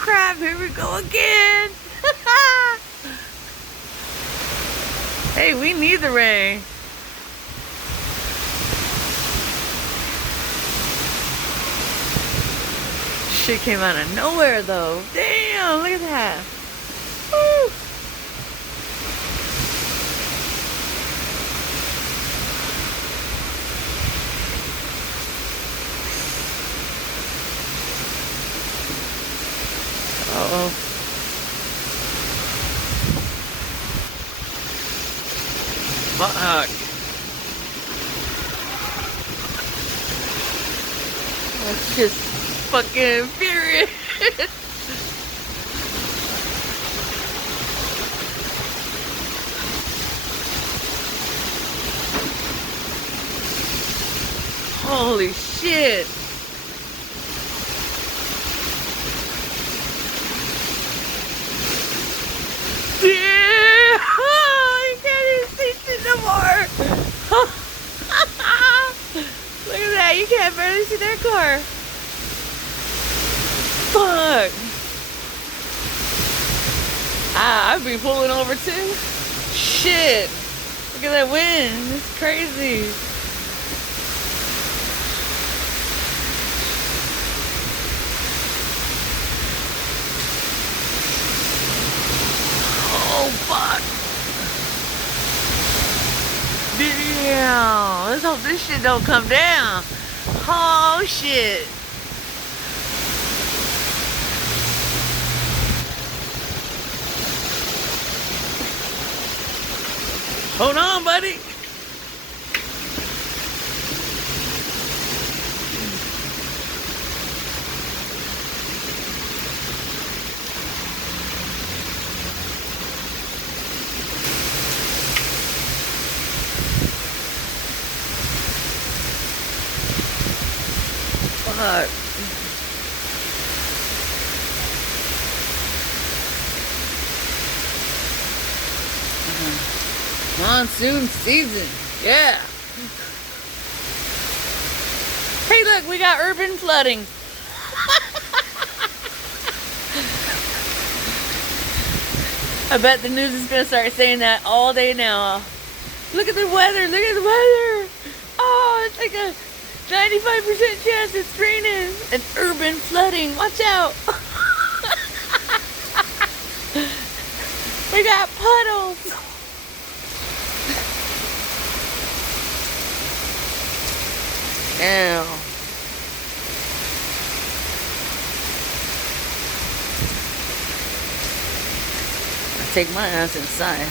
crap, here we go again. Hey, we need the rain. Shit came out of nowhere though. Damn, look at that. Woo. Uh-oh. Fuck. That's just fucking furious. Holy shit. Yeah! You can't even see shit no more. Look at that. You can't barely see their car. Fuck. I'd be pulling over too. Shit. Look at that wind. It's crazy. Oh, fuck. Damn. Let's hope this shit don't come down. Oh, shit. Hold on, buddy. Fuck. Monsoon season. Yeah. Hey, look, we got urban flooding. I bet the news is going to start saying that all day now. Look at the weather. Look at the weather. Oh, it's like a 95% chance it's raining. It's urban flooding. Watch out. We got puddles. Ew. I take my ass inside.